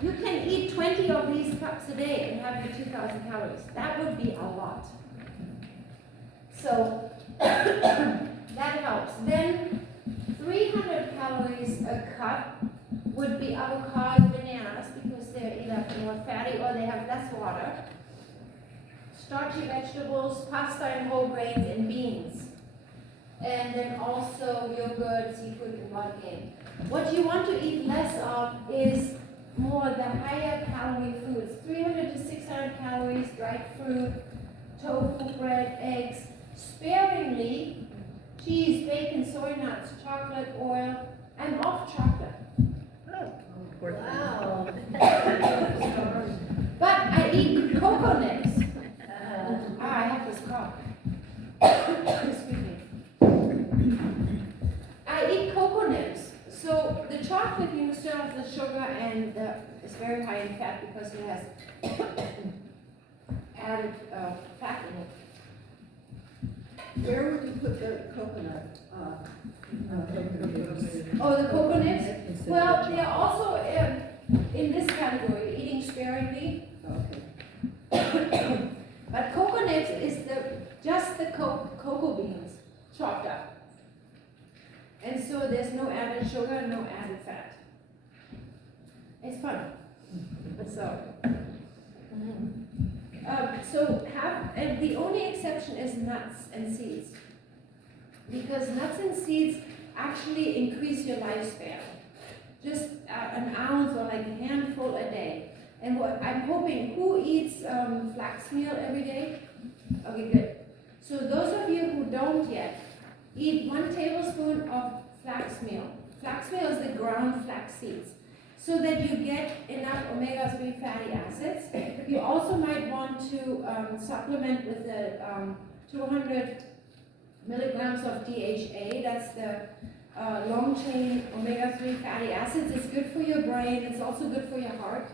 You can eat 20 of these cups a day and have your 2,000 calories. That would be a lot. So that helps. Then 300 calories a cup would be avocado, bananas, because they're either more fatty or they have less water. Starchy vegetables, pasta and whole grains, and beans. And then also yogurt, seafood, and wild game. What you want to eat less of is more the higher calorie foods. 300 to 600 calories, dried fruit, tofu, bread, eggs, sparingly, cheese, bacon, soy nuts, chocolate, oil. I'm off chocolate. Wow. But I eat cocoa nibs. I have this cough. Excuse me. I eat cocoa nibs. So the chocolate, you still have the sugar, and it's very high in fat because it has added fat in it. Where would you put the coconut? Oh, the coconuts? Well, they're also in this category, eating sparingly. Okay. But coconuts is just the cocoa beans chopped up. And so there's no added sugar, no added fat. It's fun. So, and the only exception is nuts and seeds. Because nuts and seeds actually increase your lifespan. Just an ounce or like a handful a day. And what I'm hoping, who eats flax meal every day? Okay, good. So those of you who don't yet, eat 1 tablespoon of flax meal. Flax meal is the ground flax seeds. So that you get enough omega-3 fatty acids. You also might want to supplement with the 200 milligrams of DHA. That's the long-chain omega-3 fatty acids. It's good for your brain. It's also good for your heart.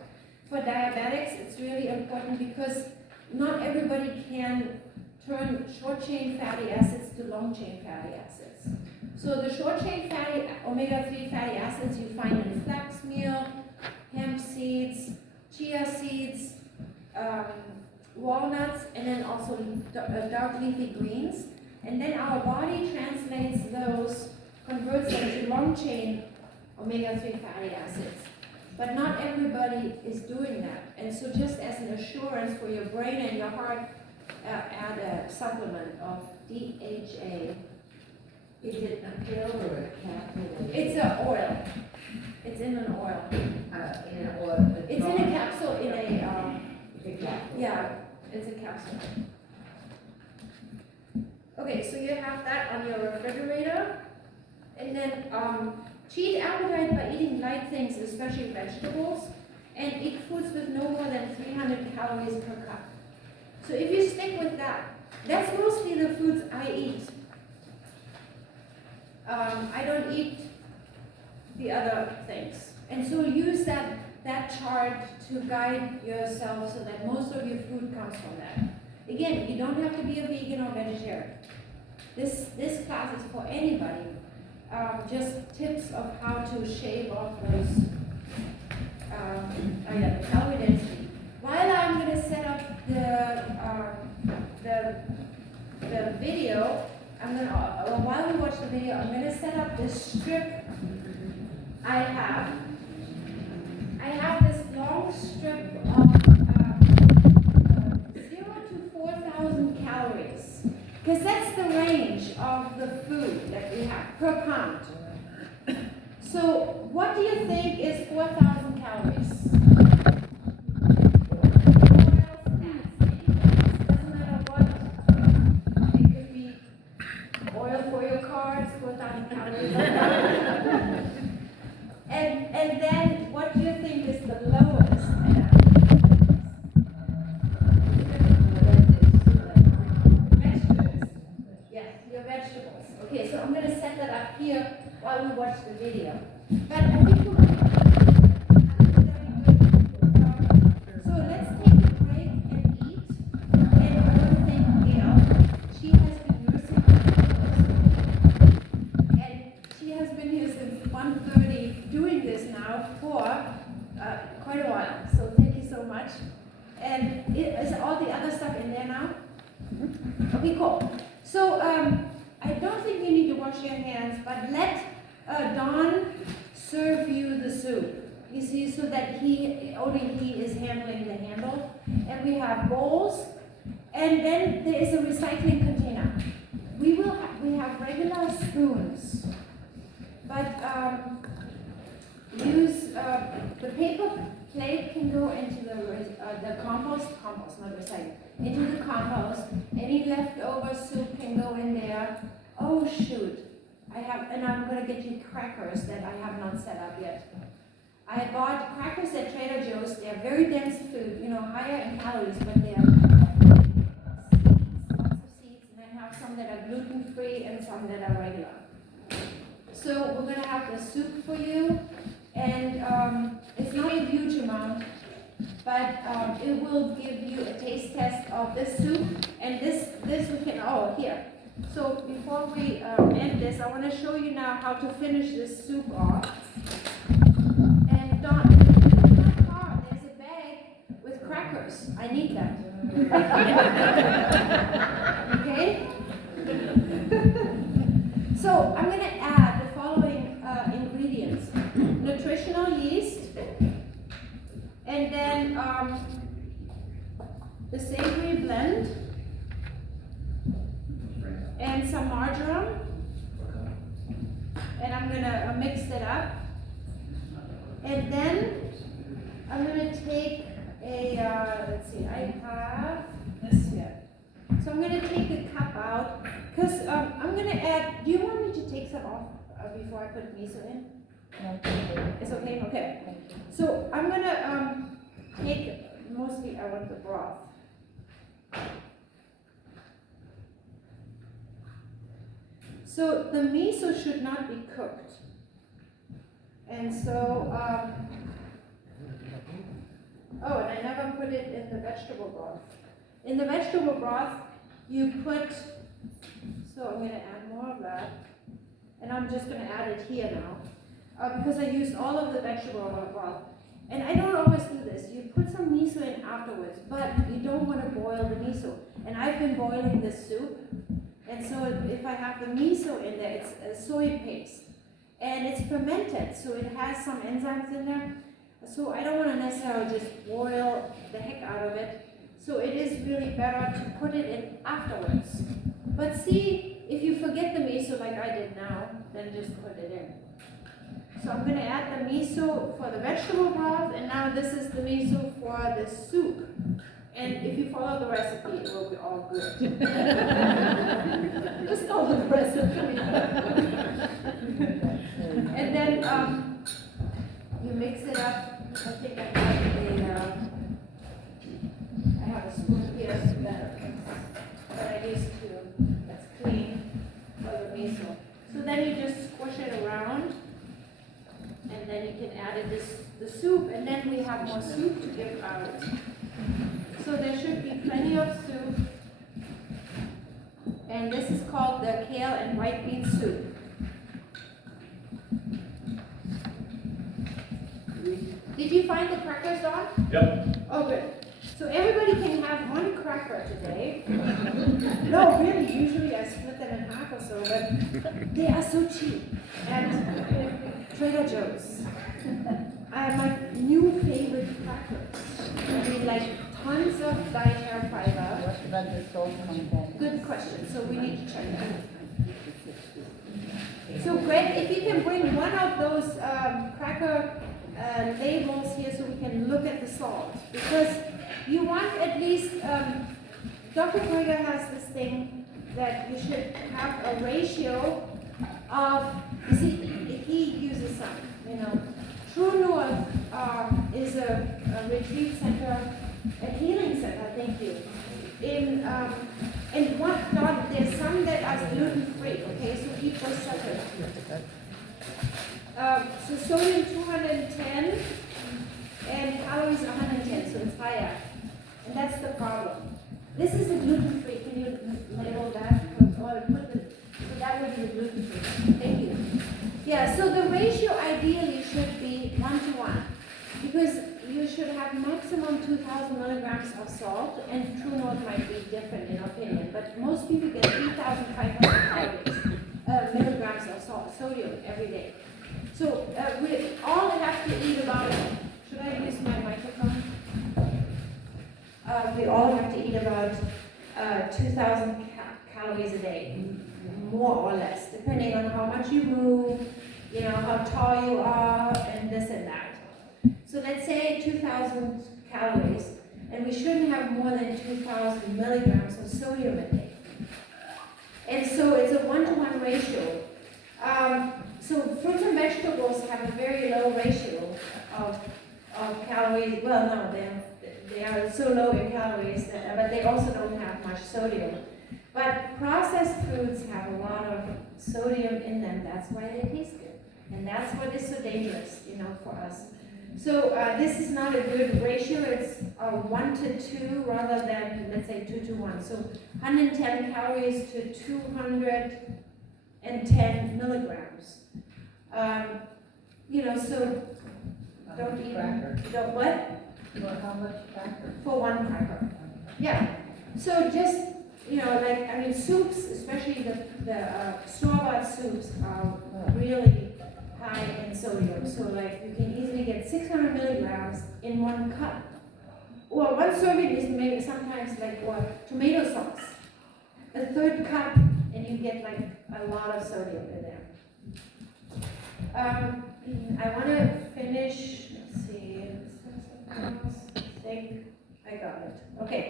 For diabetics, it's really important because not everybody can turn short-chain fatty acids to long-chain fatty acids. So the short-chain fatty omega-3 fatty acids you find in flax meal, hemp seeds, chia seeds, walnuts, and then also dark leafy greens. And then our body translates those, converts them to long-chain omega-3 fatty acids. But not everybody is doing that. And so just as an assurance for your brain and your heart, add a supplement of DHA. Is it a pill or a capsule? It's an oil. It's in an oil. In an oil? It's in a capsule, in a, It's a capsule. yeah, it's a capsule. Okay, so you have that on your refrigerator. And then cheat appetite by eating light things, especially vegetables, and eat foods with no more than 300 calories per cup. So if you stick with that, that's mostly the foods I eat. I don't eat the other things. And so use that chart to guide yourself so that most of your food comes from that. Again, you don't have to be a vegan or vegetarian. This class is for anybody. Just tips of how to shave off those the calorie density. While I'm going to set up the video, while we watch the video, I'm going to set up this strip I have. I have this long strip of 0 to 4,000 calories. Because that's the range of the food that we have per pound. So what do you think is 4,000 calories? Doesn't matter what. It could be oil for your car, it's 4,000 calories. And then what do you think is the lowest? Vegetables. Okay, so I'm going to set that up here while we watch the video. But I think we're going to so let's take a break and eat. And I want to thank Gail. She has been nursing and she has been here since 1:30 doing this now for quite a while. So thank you so much. And is all the other stuff in there now? Okay, cool. So I don't think you need to wash your hands, but let Don serve you the soup. You see, so that only he is handling the handle. And we have bowls, and then there is a recycling container. We have regular spoons, but use the paper plate can go into the compost, not recycling, into the compost. Any leftover soup can go in there. Oh shoot, I'm gonna get you crackers that I have not set up yet. I bought crackers at Trader Joe's. They are very dense food, higher in calories, but they are lots of seeds, and I have some that are gluten-free and some that are regular. So we're gonna have the soup for you, and it's not a huge amount, but it will give you a taste test of this soup. And this we can, So before we end this, I want to show you now how to finish this soup off. And Don, in my car, there's a bag with crackers. I need that. Okay? So I'm going to add the following ingredients. Nutritional yeast, and then the savory blend, and some marjoram, and I'm gonna mix it up. And then I'm gonna take a, let's see, I have this here. So I'm gonna take a cup out, because I'm gonna add, do you want me to take some off before I put miso in? It's okay? Okay. So I'm gonna take, mostly I want the broth. So the miso should not be cooked. And so, oh, and I never put it in the vegetable broth. In the vegetable broth, you put, so I'm gonna add more of that. And I'm just gonna add it here now, because I used all of the vegetable broth. And I don't always do this. You put some miso in afterwards, but you don't want to boil the miso. And I've been boiling this soup. And so if I have the miso in there, it's a soy paste. And it's fermented, so it has some enzymes in there. So I don't want to necessarily just boil the heck out of it. So it is really better to put it in afterwards. But see, if you forget the miso like I did now, then just put it in. So I'm going to add the miso for the vegetable broth, and now this is the miso for the soup. And if you follow the recipe, it will be all good. Just follow the recipe. And then you mix it up. I think I have a spoon here that I used to, that's clean for the miso. So then you just squish it around, and then you can add the soup, and then we have more soup to give out. So there should be plenty of soup, and this is called the kale and white bean soup. Did you find the crackers, Dawn? Yep. Oh, good. So everybody can have one cracker today. No, really, usually I split them in half or so, but they are so cheap. And Trader Joe's. My new favorite crackers. I mean, like tons of dietary fiber. What about the salt content? Good question, so we need to check that. So Greg, if you can bring one of those cracker labels here so we can look at the salt. Because you want at least, Dr. Krieger has this thing that you should have a ratio of, you see, he uses some, you know. True North is a retreat center, a healing center, thank you. And there's some that are gluten-free, okay, so keep those separate. So sodium 210 and calories 110, so it's higher. And that's the problem. This is a gluten-free. Can you label that? So that would be gluten-free. Thank you. Yeah, so the ratio ideally should be 1:1, because you should have maximum 2,000 milligrams of salt, and True North might be different in opinion, but most people get 3,500 calories, milligrams of sodium every day. So we all have to eat about, should I use my microphone? We all have to eat about 2,000 calories a day, more or less, depending on how much you move, you know, how tall you are, and this and that. So let's say 2,000 calories, and we shouldn't have more than 2,000 milligrams of sodium a day. And so it's a 1:1 ratio. So fruits and vegetables have a very low ratio of calories. Well, no, they are so low in calories, but they also don't have much sodium. But processed foods have a lot of sodium in them. That's why they taste good. And that's what is so dangerous, you know, for us. So this is not a good ratio. It's 1 to 2 rather than, let's say, 2 to 1. So 110 calories to 210 milligrams. So don't even, don't what? How much cracker? For one cracker. Yeah. So just, soups, especially the store-bought soups are really high in sodium. So you can easily get 600 milligrams in 1 cup. Or 1 serving is maybe sometimes or tomato sauce. A third cup and you get a lot of sodium in there. I want to finish, let's see, I think I got it. Okay,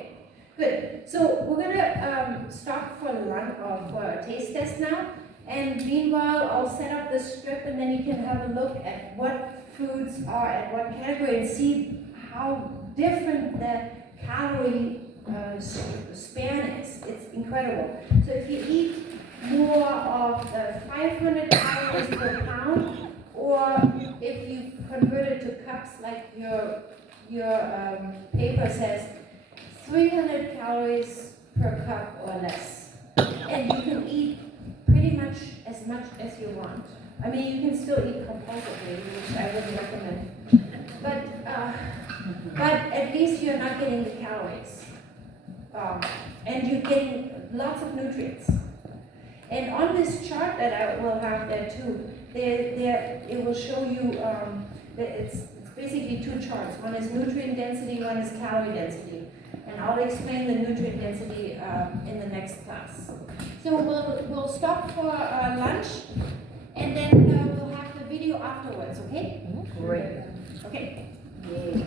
good. So we're gonna stop for lunch or for a taste test now. And meanwhile, I'll set up the strip and then you can have a look at what foods are at what category and see how different the calorie span is. It's incredible. So if you eat more of the 500 calories per pound, or if you convert it to cups like your paper says, 300 calories per cup or less. And you can eat pretty much as you want. I mean, you can still eat compulsively, which I wouldn't recommend. But at least you're not getting the calories. And you're getting lots of nutrients. And on this chart that I will have there too, it will show you that it's basically 2 charts. One is nutrient density, one is calorie density. And I'll explain the nutrient density in the next class. So we'll stop for lunch, and then we'll have the video afterwards, okay? Great. Okay. Yay. Yay.